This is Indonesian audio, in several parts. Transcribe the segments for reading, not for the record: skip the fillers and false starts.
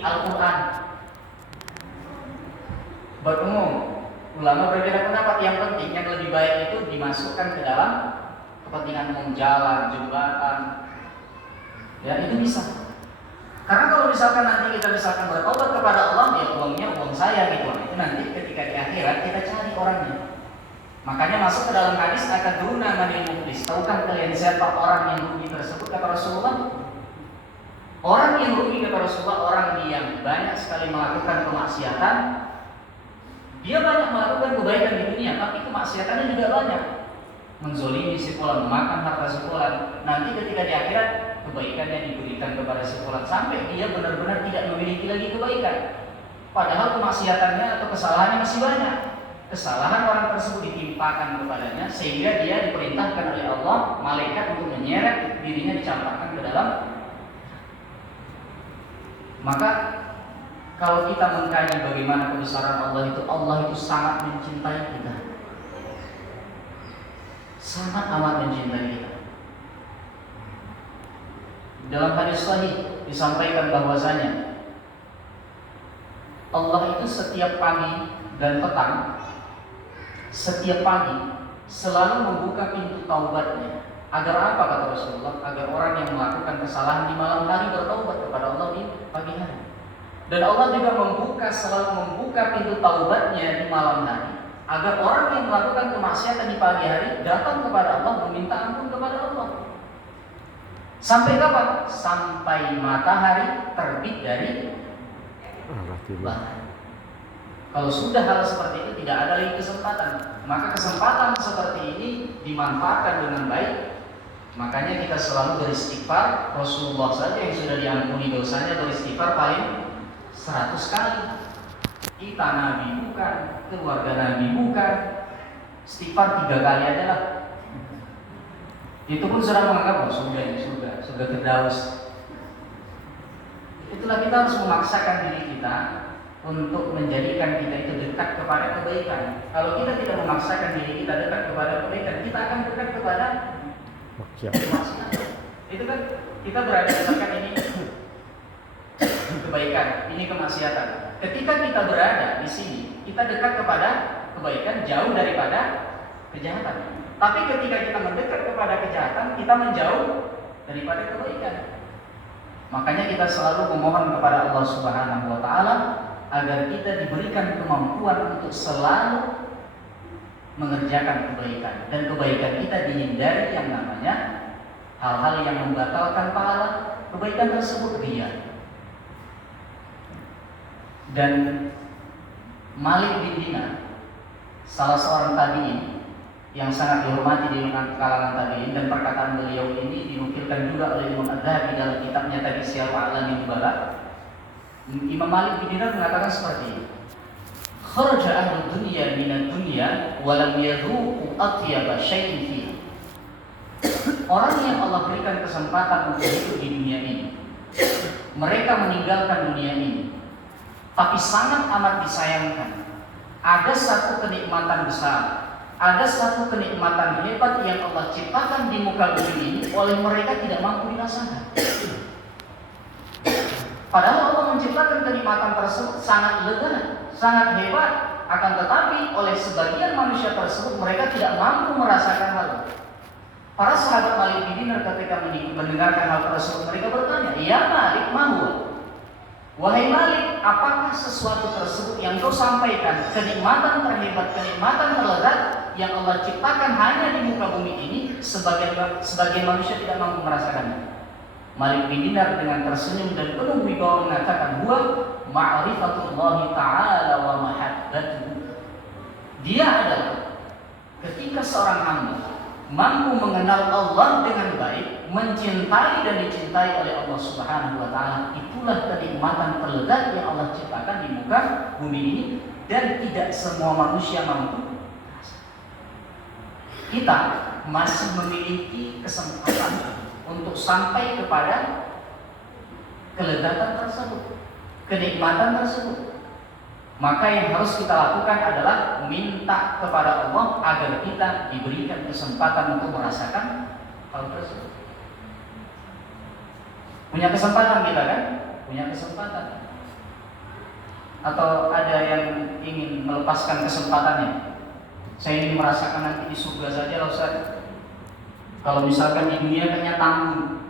Al-Quran berumum. Ulama berbeda pendapat. Yang penting yang lebih baik itu dimasukkan ke dalam kepentingan umum, jalan, jembatan. Ya itu bisa. Karena kalau misalkan nanti kita bertobat kepada Allah, ya uangnya uang saya gitu. Itu nanti ketika di akhirat kita cari orangnya. Makanya masuk ke dalam hadis akadruna manil muflis. Tahukah kalian siapa orang yang rugi tersebut kata Rasulullah? Orang yang rugi kata Rasulullah, orang yang banyak sekali melakukan kemaksiatan. Dia banyak melakukan kebaikan di dunia, tapi kemaksiatannya juga banyak. Menzolimi si fulan, memakan harta si fulan. Nanti ketika di akhirat kebaikannya diberikan kepada si fulan sampai dia benar-benar tidak memiliki lagi kebaikan. Padahal kemaksiatannya atau kesalahannya masih banyak. Kesalahan orang tersebut ditimpakan kepadanya sehingga dia diperintahkan oleh Allah malaikat untuk menyeret dirinya dicampakkan ke dalam. Maka kalau kita mengkaji bagaimana kebesaran Allah itu sangat mencintai kita, sangat amat mencintai kita. Dalam hadis sahih disampaikan bahwasanya Allah itu setiap pagi dan petang, setiap pagi selalu membuka pintu taubatnya. Agar apa kata Rasulullah? Agar orang yang melakukan kesalahan di malam hari bertaubat kepada Allah di pagi hari. Dan Allah juga selalu membuka pintu taubatnya di malam hari, agar orang yang melakukan kemaksiatan di pagi hari datang kepada Allah meminta ampun kepada Allah. Sampai kapan? Sampai matahari terbit dari barat. Kalau sudah hal seperti itu tidak ada lagi kesempatan. Maka kesempatan seperti ini dimanfaatkan dengan baik. Makanya kita selalu beristighfar. Rasulullah saja yang sudah diampuni dosanya beristighfar paling 100 kali. Kita Nabi bukan, keluarga Nabi bukan. Istighfar 3 kali aja lah. Itu pun sudah menganggap sudah terdaus. Itulah kita harus memaksakan diri kita untuk menjadikan kita itu dekat kepada kebaikan. Kalau kita tidak memaksakan diri kita dekat kepada kebaikan, kita akan dekat kepada kemaksiatan. Itu kan kita berada misalkan ini kebaikan, ini kemaksiatan. Ketika kita berada di sini, kita dekat kepada kebaikan, jauh daripada kejahatan. Tapi ketika kita mendekat kepada kejahatan, kita menjauh daripada kebaikan. Makanya kita selalu memohon kepada Allah Subhanahu wa taala agar kita diberikan kemampuan untuk selalu mengerjakan kebaikan, dan kebaikan kita dihindari yang namanya hal-hal yang membatalkan pahala kebaikan tersebut dia. Dan Malik bin Dinar, salah seorang tabi'in yang sangat dihormati di kalangan tabi'in, dan perkataan beliau ini dinukilkan juga oleh Imam Az-Zahabi dalam kitabnya tadi Syiar A'lamin Nubala. Imam Malik bin Dinar mengatakan seperti ini: kharaja ahlu dunya minad dunya wa lam yadhuqu atyaba syai'in fiha. Orang yang Allah berikan kesempatan untuk hidup di dunia ini, mereka meninggalkan dunia ini, tapi sangat amat disayangkan. Ada satu kenikmatan besar, ada satu kenikmatan hebat yang Allah ciptakan di muka bumi ini, oleh mereka tidak mampu dirasakan. Padahal Allah menciptakan kenikmatan tersebut sangat lega, sangat hebat, akan tetapi oleh sebagian manusia tersebut mereka tidak mampu merasakan hal itu. Para sahabat Malik bin Dinar ketika mendengarkan hal tersebut, mereka bertanya, "Ya Malik, mahwa?" Wahai Malik, apakah sesuatu tersebut yang kau sampaikan, kenikmatan terhebat, kenikmatan terlezat yang Allah ciptakan hanya di muka bumi ini, sebagai manusia tidak mampu merasakannya? Malik bin Dinar dengan tersenyum dan penuh wibawa mengatakan, "Huwa ma'rifatullahi ta'ala wa mahabbatuhu." Dia adalah ketika seorang hamba mampu mengenal Allah dengan baik, mencintai dan dicintai oleh Allah Subhanahu wa taala, itulah kenikmatan terlezat yang Allah ciptakan di muka bumi ini, dan tidak semua manusia mampu. Kita masih memiliki kesempatan untuk sampai kepada kelezatan tersebut, kenikmatan tersebut. Maka yang harus kita lakukan adalah minta kepada Allah agar kita diberikan kesempatan untuk merasakan hal tersebut. Punya kesempatan kita kan? punya kesempatan. Atau ada yang ingin melepaskan kesempatannya, saya ingin merasakan nanti di surga saja loh Ustaz. Kalau misalkan di dunia kayaknya tanggung.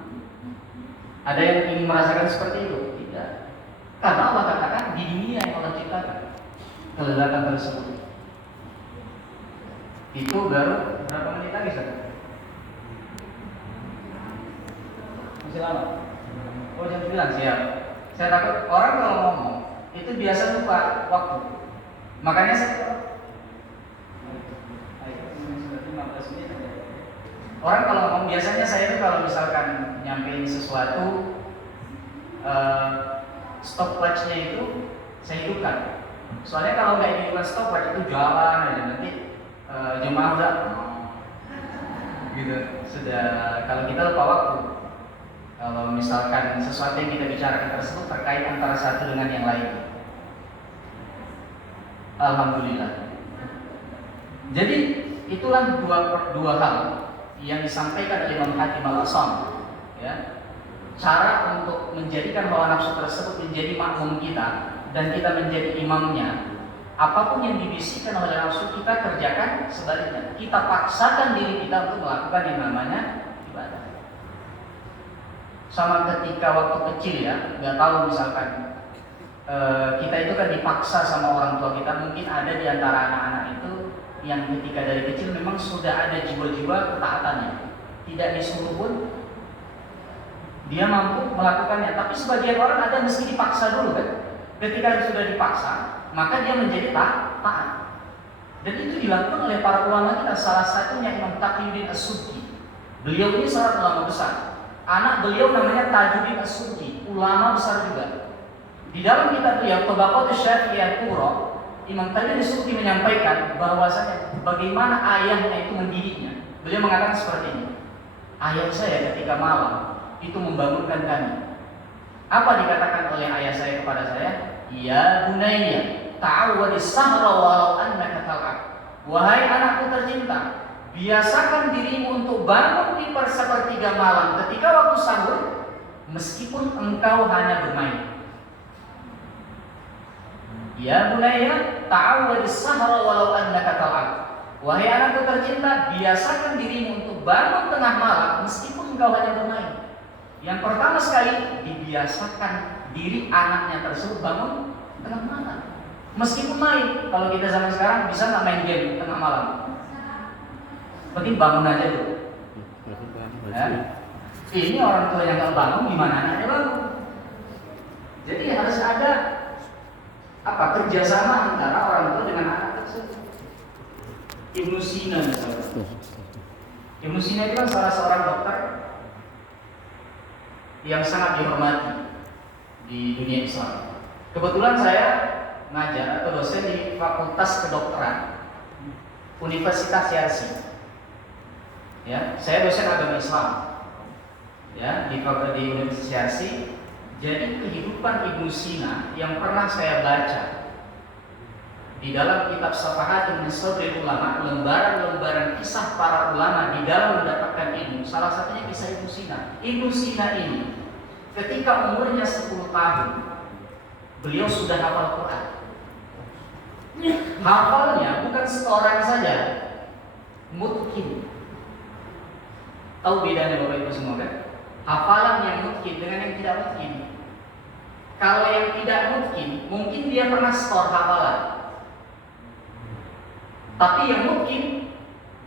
Ada yang ingin merasakan seperti itu? Tidak. Karena Allah katakan di dunia yang Allah ciptakan kelezatan tersebut. Itu baru berapa menit lagi Ustaz? Masih lama? Oh jam 9 siap. Saya takut orang kalau ngomong itu biasa lupa waktu. Makanya saya orang kalau ngomong biasanya saya itu kalau misalkan nyampein sesuatu stopwatch-nya itu saya hidupkan. Soalnya kalau nggak dihidupkan stopwatch itu jalan aja nanti jemaah udah gitu. Sudah kalau kita lupa waktu. Kalau misalkan sesuatu yang kita bicarakan tersebut terkait antara satu dengan yang lain. Alhamdulillah. Jadi itulah dua hal yang disampaikan oleh Imam Hakim Al-Asam, ya. Cara untuk menjadikan hawa nafsu tersebut menjadi makmum kita dan kita menjadi imamnya. Apapun yang dibisikkan oleh nafsu kita kerjakan, sebaliknya kita paksakan diri kita untuk melakukan yang namanya ibadah. Sama ketika waktu kecil ya, nggak tahu misalkan kita itu kan dipaksa sama orang tua kita. Mungkin ada di antara anak-anak itu yang ketika dari kecil memang sudah ada jiwa-jiwa ketaatannya, tidak disuruh pun dia mampu melakukannya. Tapi sebagian orang ada mesti dipaksa dulu kan. Ketika sudah dipaksa, maka dia menjadi taat. Dan itu dilakukan oleh para ulama kita. Salah satunya Imam Taqiyuddin As-Subki. Beliau ini seorang ulama besar. Anak beliau namanya Tajuddin As-Subki, ulama besar juga. Di dalam kitab beliau Tabaqatus Syafi'iyah Kubra, Imam Tajuddin As-Subki menyampaikan bahwasanya bagaimana ayahnya itu mendidiknya. Beliau mengatakan seperti ini. Ayah saya ketika malam itu membangunkan kami. Apa dikatakan oleh ayah saya kepada saya? Ya bunayya, ta'awwadis sahra walau annaka tal'ab. Wahai anakku tercinta, biasakan dirimu untuk bangun di sepertiga malam ketika waktu sahur, meskipun engkau hanya bermain. Ya bunayya, ta'awwadis sahra walau annaka tal'ab. Wahai anakku tercinta, biasakan dirimu untuk bangun tengah malam meskipun engkau hanya bermain. Yang pertama sekali, dibiasakan diri anaknya tersebut bangun tengah malam. Meskipun main, kalau kita zaman sekarang bisa nggak main game tengah malam? Penting bangun aja dulu. Ya? Ini orang tua yang nggak bangun, gimana anaknya bangun? Jadi harus ada kerjasama antara orang tua dengan anak tersebut. Ibnu Sina misalnya. Ibnu Sina itu kan salah seorang dokter yang sangat dihormati di dunia Islam. Kebetulan saya ngajar atau dosen di Fakultas Kedokteran Universitas Yarsi. Ya, saya dosen agama Islam. Ya, di Universitas Yarsi. Jadi kehidupan Ibnu Sina yang pernah saya baca di dalam kitab Safahatun min Sadril Ulama, lembaran-lembaran kisah para ulama di dalam mendapatkan ilmu. Salah satunya kisah Ibnu Sina. Ibnu Sina ini ketika umurnya 10 tahun, beliau sudah hafal Quran. Hafalnya bukan setoran saja, mutqin. Tahu bedanya Bapak Ibu semua kan? Hafalan yang mutqin dengan yang tidak mutqin. Kalau yang tidak mutqin, mungkin dia pernah setor hafalan. Tapi yang mungkin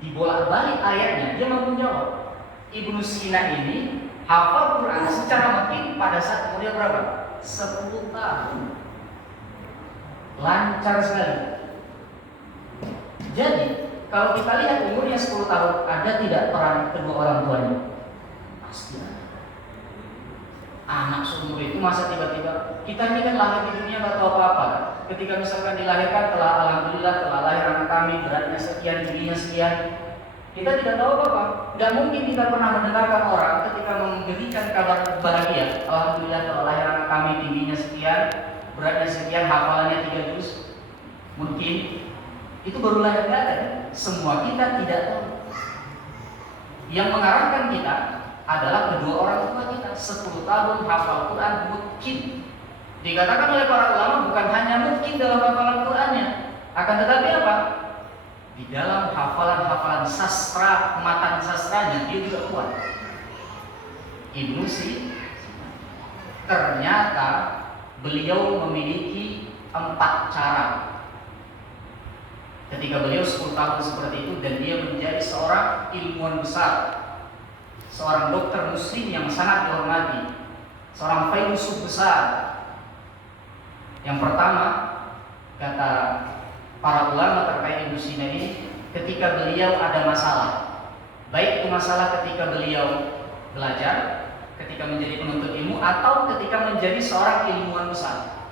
dibolak-balik ayatnya, dia mampu jawab. Ibnu Sina ini hafal Quran secara mungkin pada saat umurnya berapa? 10 tahun. Lancar sekali. Jadi kalau kita lihat umurnya 10 tahun, ada tidak peran kedua orang tuanya? Pasti ada. Anak seumur itu masa tiba-tiba kita ini kan lahir di dunia nggak tahu apa-apa. Ketika misalkan dilahirkan alhamdulillah telah lahir anak kami, beratnya sekian, tingginya sekian, kita tidak tahu apa-apa. Nggak mungkin kita pernah mendengarkan orang ketika memberikan kabar bahagia, alhamdulillah telah lahir anak kami, tingginya sekian, beratnya sekian, hafalannya 3 juz. Mungkin itu baru lahir, nggak ada. Semua kita tidak tahu. Yang mengarahkan kita adalah kedua orang tua kita. 10 tahun hafal Quran mungkin Dikatakan oleh para ulama bukan hanya mungkin dalam hafalan Qur'annya, akan tetapi apa? Di dalam hafalan-hafalan sastra, matan sastranya dia juga kuat. Ibnu Sina ternyata beliau memiliki 4 cara ketika beliau 10 tahun seperti itu, dan dia menjadi seorang ilmuwan besar, seorang dokter muslim yang sangat dihormati, seorang filsuf besar. Yang pertama, kata para ulama terkait Ibnu Sina ini, ketika beliau ada masalah, baik itu masalah ketika beliau belajar, ketika menjadi penuntut ilmu, atau ketika menjadi seorang ilmuwan besar.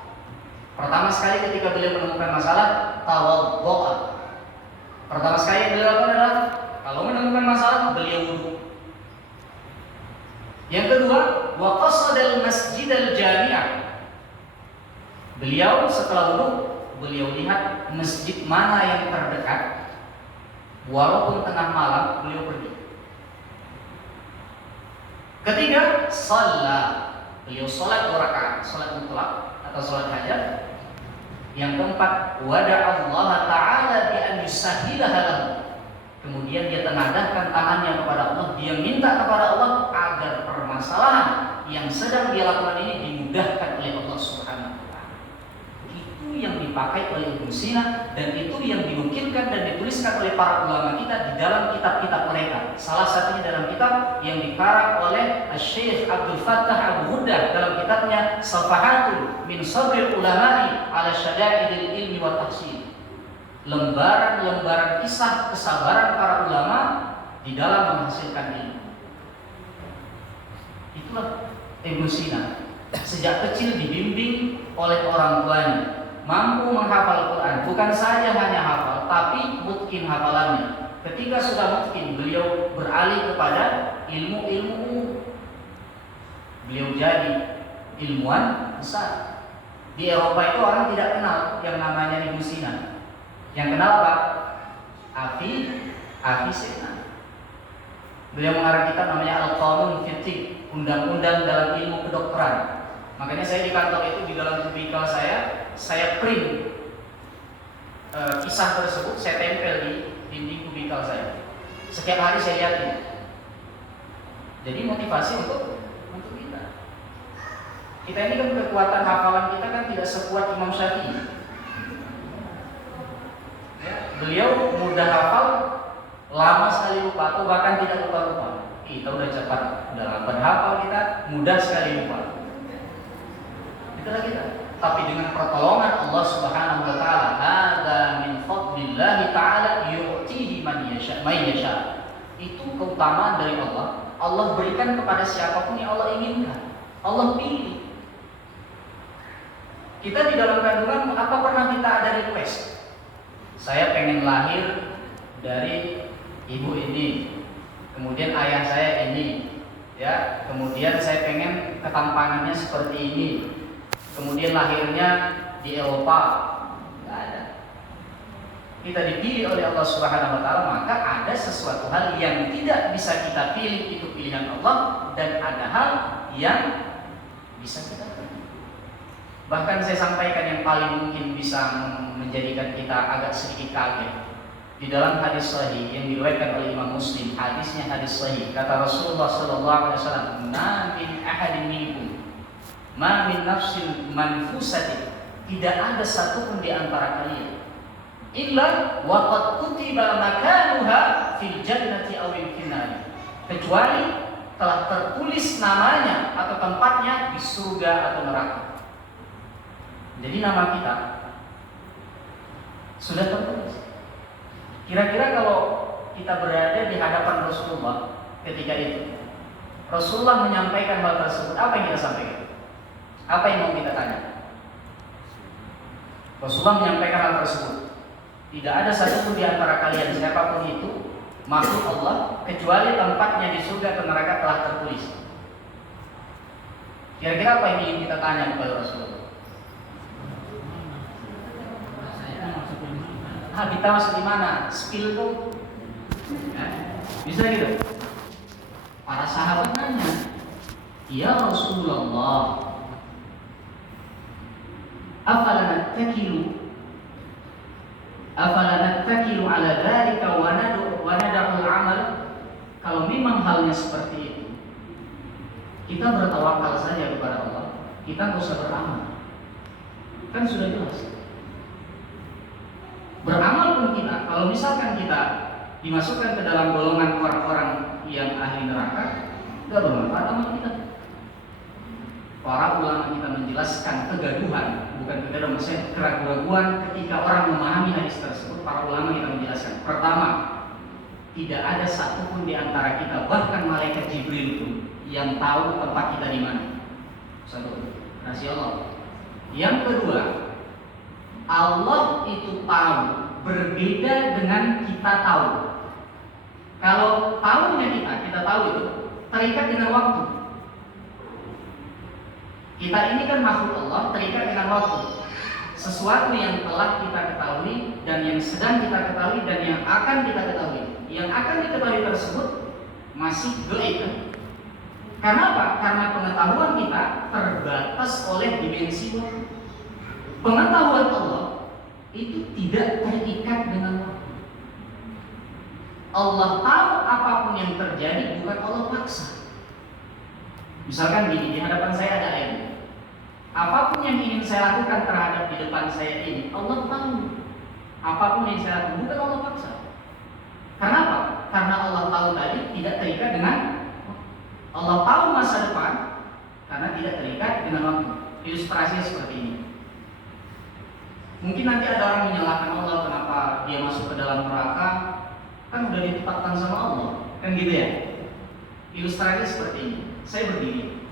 Pertama sekali ketika beliau menemukan masalah, tawaddu'a. Pertama sekali yang beliau lakukan adalah kalau menemukan masalah beliau wudu. Yang kedua, wa qasadal masjidal jami'ah. Beliau setelah wudu, beliau lihat masjid mana yang terdekat, walaupun tengah malam beliau pergi. Ketiga, salat. Beliau salat 2 rakaat, salat mutlak atau salat hajat. Yang keempat, wada'a Allah Ta'ala bi an yusahilaha lahu. Kemudian dia tengadahkan tangannya kepada Allah, dia minta kepada Allah agar permasalahan yang sedang dia lakukan ini dimudahkan oleh Allah Subhanahu wa taala. Itu yang dipakai oleh Ibnu Sina, dan itu yang dinukilkan dan dituliskan oleh para ulama kita di dalam kitab-kitab mereka. Salah satunya dalam kitab yang dikarang oleh Syekh Abdul Fattah Al-Ghuddah dalam kitabnya Safahatul min Sabril Ulama'i ala Syada'idil Ilmi wa Tahsil. Lembaran-lembaran kisah kesabaran para ulama di dalam menghasilkan ilmu. Itulah Ibnu Sina. Sejak kecil dibimbing oleh orang tuanya, mampu menghafal Quran, bukan saja hanya hafal, tapi mutqin hafalannya. Ketika sudah mutqin, beliau beralih kepada ilmu-ilmu. Beliau jadi ilmuwan besar. Di Eropa itu orang tidak kenal yang namanya Ibnu Sina. Yang kenal apa? Avicenna. Beliau mengarang kitab namanya Al-Qanun Fiqh, undang-undang dalam ilmu kedokteran. Makanya saya di kantor itu, di dalam kubikel saya print kisah tersebut, saya tempel di dinding kubikel saya. Setiap hari saya lihatin. Jadi motivasi untuk kita. Kita ini kan kekuatan hafalan kita kan tidak sekuat Imam Syafi'i. Ya, beliau mudah hafal, lama sekali lupa, atau bahkan tidak lupa-lupa. Kita udah cepat, udah lambat hafal, kita mudah sekali lupa. Itulah kita. Tapi dengan pertolongan Allah Subhanahu wa taala, hadza min fadlillah taala yu'tihi man yasha. Itu keutamaan dari Allah. Allah berikan kepada siapapun yang Allah inginkan. Allah pilih. Kita di dalam kandungan, apa pernah kita ada request? Saya pengen lahir dari ibu ini, kemudian ayah saya ini, ya, kemudian saya pengen ketampangannya seperti ini, kemudian lahirnya di Eropa. Nggak ada. Kita dipilih oleh Allah Subhanahu wa taala, maka ada sesuatu hal yang tidak bisa kita pilih, itu pilihan Allah, dan ada hal yang bisa kita pilih. Bahkan saya sampaikan yang paling mungkin bisa menjadikan kita agak sedikit kaget. Di dalam hadis sahih yang diriwayatkan oleh Imam Muslim, hadisnya hadis sahih, kata Rasulullah sallallahu alaihi wasallam, "Ma min ahadin minkum ma min nafsin manfusatin." Tidak ada satu pun di antara kalian illa wa qad kutiba makanuha fil jannati aw fil nar, kecuali telah tertulis namanya atau tempatnya di surga atau neraka. Jadi nama kita sudah tertulis. Kira-kira kalau kita berada di hadapan Rasulullah ketika itu, Rasulullah menyampaikan hal tersebut, apa yang kita sampaikan? Apa yang mau kita tanya? Rasulullah menyampaikan hal tersebut. Tidak ada satupun di antara kalian, siapapun itu, makhluk Allah, kecuali tempatnya di surga atau neraka telah tertulis. Kira-kira apa yang ingin kita tanya kepada Rasulullah? Kita masuk di mana? Spill tuh, bisa gitu. Para sahabat nanya, ya Rasulullah, afala nattakilu ala dzalika wa nad'u amal. Kalau memang halnya seperti itu, kita bertawakal saja kepada Allah, kita nggak usah beramal. Kan sudah jelas. Beramal pun kita, kalau misalkan kita dimasukkan ke dalam golongan orang-orang yang ahli neraka, nggak bermanfaat amal kita. Para ulama kita menjelaskan kegaduhan, bukan kegaduhan, maksudnya keraguan ketika orang memahami hadis tersebut. Para ulama kita menjelaskan, pertama, tidak ada satupun di antara kita, bahkan malaikat Jibril pun, yang tahu tempat kita di mana. Satu, rahasia Allah. Yang kedua, Allah itu tahu berbeda dengan kita tahu. Kalau tahunya kita tahu itu terikat dengan waktu. Kita ini kan makhluk Allah, terikat dengan waktu. Sesuatu yang telah kita ketahui dan yang sedang kita ketahui dan yang akan kita ketahui. Yang akan diketahui tersebut masih gaib. Karena apa? Karena pengetahuan kita terbatas oleh dimensi waktu. Pengetahuan Allah itu tidak terikat dengan waktu. Allah tahu apapun yang terjadi, bukan Allah paksa. Misalkan gini, di hadapan saya ada air. Apapun yang ingin saya lakukan terhadap di depan saya ini, Allah tahu. Apapun yang saya lakukan, bukan Allah paksa. Kenapa? Karena Allah tahu tadi tidak terikat dengan Allah tahu masa depan, karena tidak terikat dengan waktu. Ilustrasinya seperti ini. Mungkin nanti ada orang menyalahkan Allah, kenapa dia masuk ke dalam neraka, kan udah ditetapkan sama Allah, kan gitu ya. Ilustrasinya seperti ini. Saya berdiri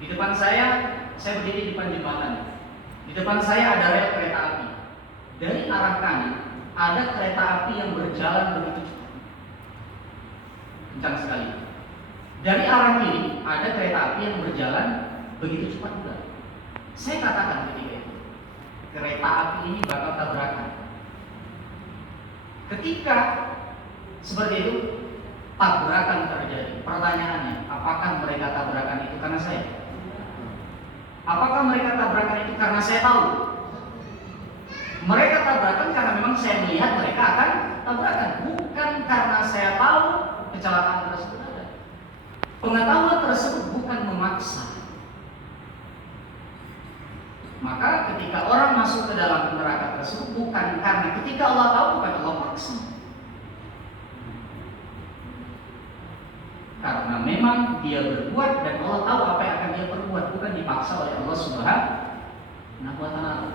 di depan saya berdiri di depan jembatan. Di depan saya ada rel kereta api. Dari arah kanan ada kereta api yang berjalan begitu cepat, kencang sekali. Dari arah kiri ada kereta api yang berjalan begitu cepat juga. Saya katakan ketika itu, kereta api ini bakal tabrakan. Ketika seperti itu, tabrakan terjadi. Pertanyaannya, apakah mereka tabrakan itu karena saya? Apakah mereka tabrakan itu karena saya tahu? Mereka tabrakan karena memang saya melihat mereka akan tabrakan, bukan karena saya tahu kecelakaan tersebut ada. Pengetahuan tersebut bukan memaksa. Maka ketika orang masuk ke dalam neraka tersebut bukan karena ketika Allah tahu, bukan Allah paksa. Karena memang dia berbuat dan Allah tahu apa yang akan dia perbuat, bukan dipaksa oleh Allah Subhanahu wa Ta'ala.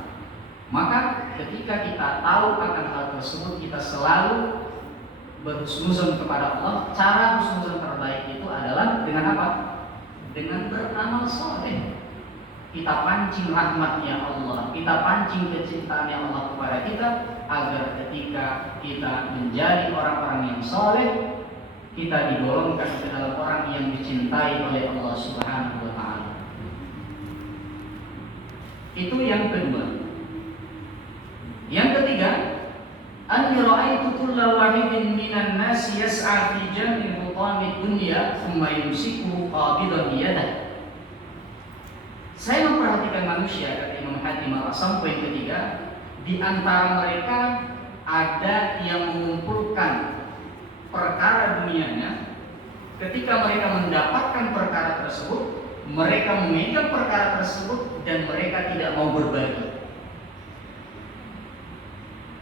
Maka ketika kita tahu akan hal tersebut, kita selalu berhusnuzon kepada Allah. Cara husnuzon terbaik itu adalah dengan apa? Dengan beramal soleh. Kita pancing rahmatnya Allah, kita pancing kecintaannya Allah kepada kita, agar ketika kita menjadi orang-orang yang soleh, kita digolongkan ke dalam orang yang dicintai oleh Allah Subhanahu wa Ta'ala. Itu yang kedua. Yang ketiga, anni ra'aitu kulla wahidin minan nasi yas'a fi jam'i hutami dunya thumma yumsiku qabidan biyadah. Saya memperhatikan manusia, kata Imam Hatim Al-Asam, poin ketiga, di antara mereka ada yang mengumpulkan perkara dunianya. Ketika mereka mendapatkan perkara tersebut, mereka memegang perkara tersebut dan mereka tidak mau berbagi.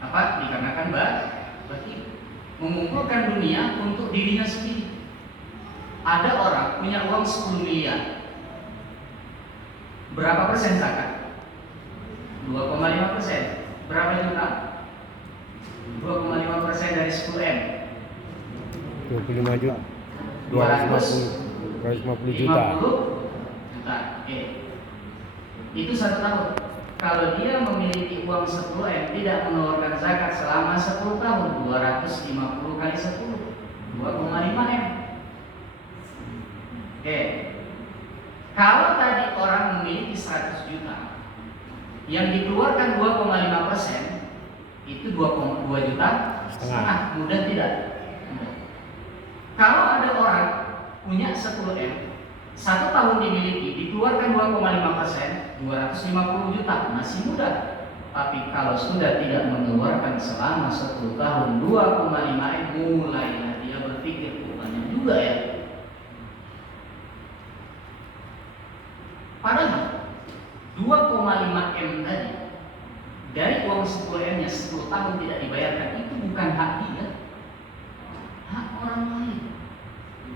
Apa? Dikarenakan bagi mengumpulkan dunia untuk dirinya sendiri. Ada orang punya uang 10 miliar. Berapa persen zakat? 2,5%. Berapa juta? 2,5% dari 10M. 25 juta. 250 juta. Oke. Itu 1 tahun. Kalau dia memiliki uang 10M, tidak mengeluarkan zakat selama 10 tahun, 250 kali 10, 2,5M. Oke. Kalau tadi orang memiliki 100 juta, yang dikeluarkan 2,5%, itu 2 juta setengah. Mudah tidak? Mudah. Kalau ada orang punya 10M, 1 tahun dimiliki, dikeluarkan 2,5%, 250 juta, masih muda. Tapi kalau sudah tidak mengeluarkan selama 10 tahun 2,5 M, mulailah dia berpikir, banyak juga ya. Padahal 2,5 M tadi dari uang 10 M nya 10 tahun tidak dibayarkan, itu bukan hak dia, hak orang lain.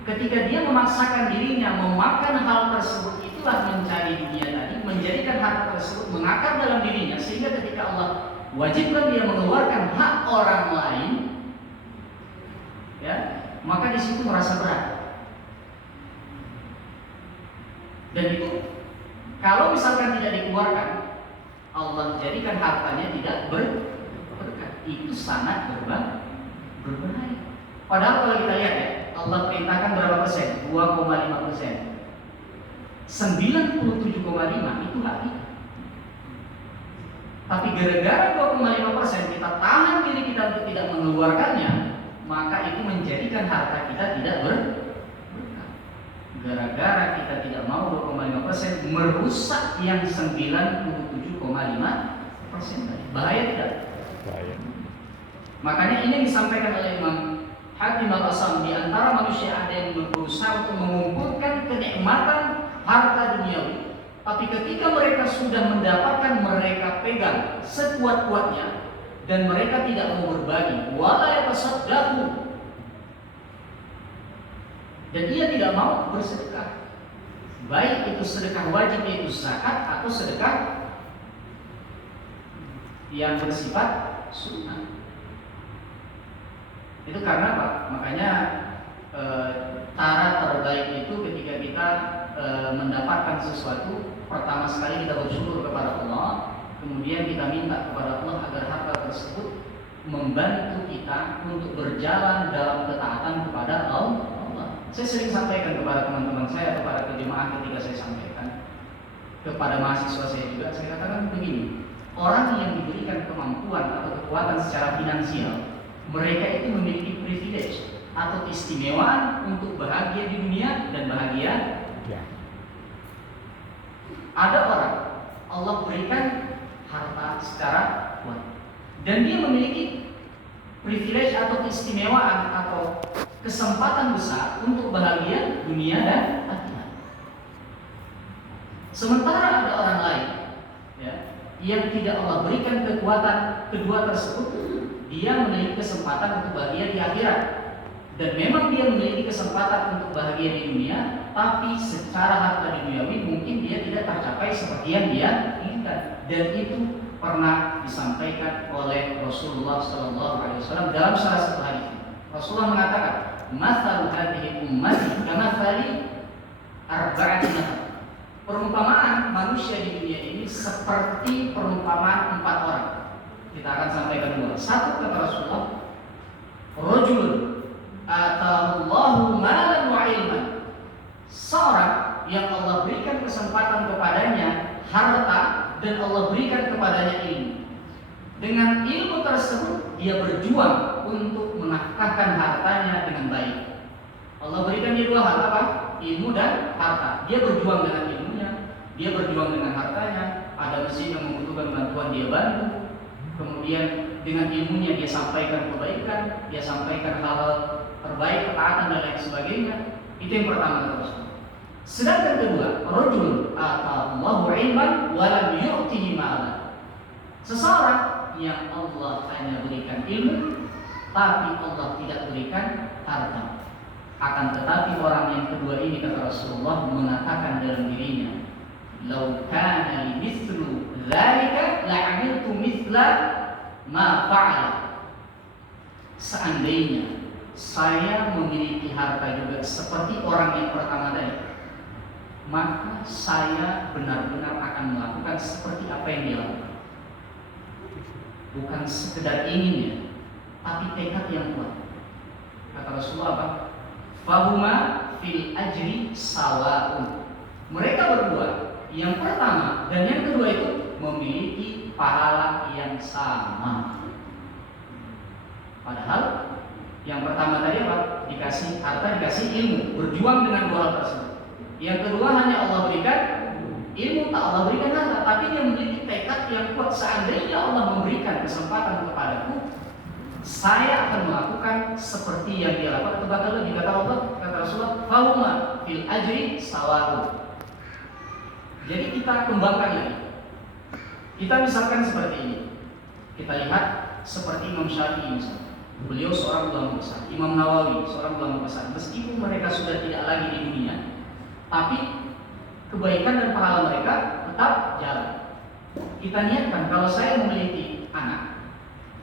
Ketika dia memaksakan dirinya memakan hal tersebut, itulah mencari dunia tadi, menjadikan hal tersebut mengakar dalam dirinya, sehingga ketika Allah wajibkan dia mengeluarkan hak orang lain, ya, maka di situ merasa berat. Dan itu kalau misalkan tidak dikeluarkan, Allah jadikan hartanya tidak berkah. Itu sangat berbahaya. Padahal kalau kita lihat ya, Allah perintahkan berapa persen? 2,5%. 97,5 itu hak kita. Tapi gara-gara 2,5% kita tahan diri kita untuk tidak mengeluarkannya, maka itu menjadikan harta kita tidak berkah. Gara-gara kita tidak mau 2,5%, merusak yang 97,5% tadi. Bahaya tidak? Bahaya. Makanya ini disampaikan oleh Imam Hakim Al-Asam, di antara manusia ada yang berusaha untuk mengumpulkan kenikmatan harta duniawi, tapi ketika mereka sudah mendapatkan, mereka pegang sekuat-kuatnya dan mereka tidak mau berbagi. Wala yatasaddaqu, dan ia tidak mau bersedekah, baik itu sedekah wajib yaitu zakat atau sedekah yang bersifat sunnah. Itu karena apa? Makanya cara terbaik itu ketika kita mendapatkan sesuatu, pertama sekali kita bersyukur kepada Allah, kemudian kita minta kepada Allah agar harta tersebut membantu kita untuk berjalan dalam ketaatan kepada Allah. Saya sering sampaikan kepada teman-teman saya, kepada jemaah ketika saya sampaikan, kepada mahasiswa saya juga, saya katakan begini, orang yang diberikan kemampuan atau kekuatan secara finansial, mereka itu memiliki privilege atau keistimewaan untuk bahagia di dunia dan bahagia. Ya. Ada orang Allah berikan harta secara kuat dan dia memiliki privilege atau keistimewaan atau kesempatan besar untuk bahagia dunia dan akhirat. Sementara ada orang lain, ya, yang tidak Allah berikan kekuatan kedua tersebut, dia memiliki kesempatan untuk bahagia di akhirat, dan memang dia memiliki kesempatan untuk bahagia di dunia, tapi secara harta duniawi mungkin dia tidak tercapai seperti yang dia inginkan. Dan itu pernah disampaikan oleh Rasulullah SAW dalam salah satu hadis. Rasulullah mengatakan, "Mathalu hadhihi ummati kamathali arba'ati nafar." Perumpamaan manusia di dunia ini seperti perumpamaan 4 orang. Kita akan sampaikan dua. Satu, kata Rasulullah, rajulun atahullahu malan wa ilman. Seorang yang Allah berikan kesempatan kepadanya harta dan Allah berikan kepadanya ilmu. Dengan ilmu tersebut dia berjuang untuk menafkahkan hartanya dengan baik. Allah berikan dia 2 hal, apa? Ilmu dan harta. Dia berjuang dengan ilmunya, dia berjuang dengan hartanya. Ada mesin yang membutuhkan bantuan, dia bantu. Kemudian dengan ilmunya dia sampaikan kebaikan, dia sampaikan hal terbaik, ketaatan dan lain sebagainya. Itu yang pertama terus. Sedangkan kedua, rajul atallahu ilman wa lam yu'tihi malan. Seseorang yang Allah hanya berikan ilmu, tapi Allah tidak berikan harta. Akan tetapi orang yang kedua ini, kata Rasulullah, mengatakan dalam dirinya, "Lau kana li mithlu dzalika la'amiltu mithla ma fa'ala." Seandainya saya memiliki harta juga seperti orang yang pertama tadi, maka saya benar-benar akan melakukan seperti apa yang dia lakukan. Bukan sekedar inginnya, tapi tekad yang kuat. Kata Rasulullah apa? Fahuma fil ajri sawa'un. Mereka berdua, yang pertama dan yang kedua itu memiliki pahala yang sama. Padahal yang pertama tadi apa? Dikasih harta, dikasih ilmu, berjuang dengan 2 hal tersebut. Yang kedua hanya Allah berikan ilmu, tak Allah berikan harta, tapi dia memiliki tekad yang kuat. Seandainya Allah memberikan kesempatan kepadaku, saya akan melakukan seperti yang dia lakukan atau bahkan lebih. Kata Allah, kata Rasulullah, fauma fil ajri sawaru. Jadi kita kembangkan lagi. Kita misalkan seperti ini. Kita lihat seperti Imam Syafi'i misalnya. Beliau seorang ulama besar. Imam Nawawi seorang ulama besar. Meskipun mereka sudah tidak lagi di dunia, tapi kebaikan dan pahala mereka tetap jalan. Kita niatkan kalau saya memiliki anak,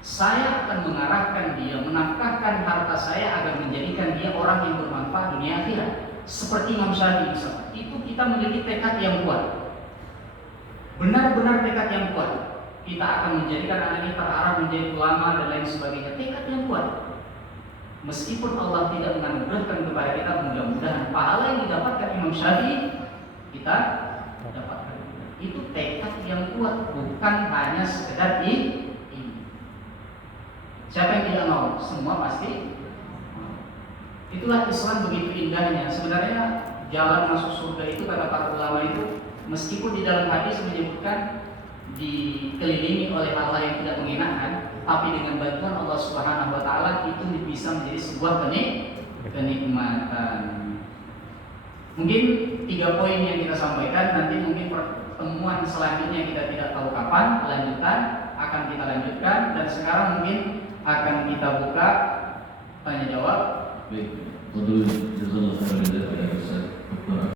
saya akan mengarahkan dia, menafkahkan harta saya agar menjadikan dia orang yang bermanfaat dunia akhirat. Seperti Imam Syafi'i misalnya. Itu kita memiliki tekad yang kuat. Benar-benar tekad yang kuat. Kita akan menjadikan anak kita terarah menjadi ulama dan lain sebagainya. Tekad yang kuat. Meskipun Allah tidak menganugerahkan kepada kita, mudah-mudahan pahala yang didapatkan Imam Syafi'i kita dapatkan. Itu tekad yang kuat, bukan hanya sekedar ini. Siapa yang tidak mau? Semua pasti. Itulah Islam begitu indahnya. Sebenarnya jalan masuk surga itu kata para ulama itu, meskipun di dalam hadis menyebutkan dikelilingi oleh hal-hal yang tidak mengenakan, tapi dengan bantuan Allah Subhanahu wa taala itu bisa menjadi sebuah kenikmatan. Mungkin 3 poin yang kita sampaikan, nanti mungkin pertemuan selanjutnya kita tidak tahu kapan, lanjutan akan kita lanjutkan, dan sekarang mungkin akan kita buka tanya jawab. Baik, jazakallahu khairan.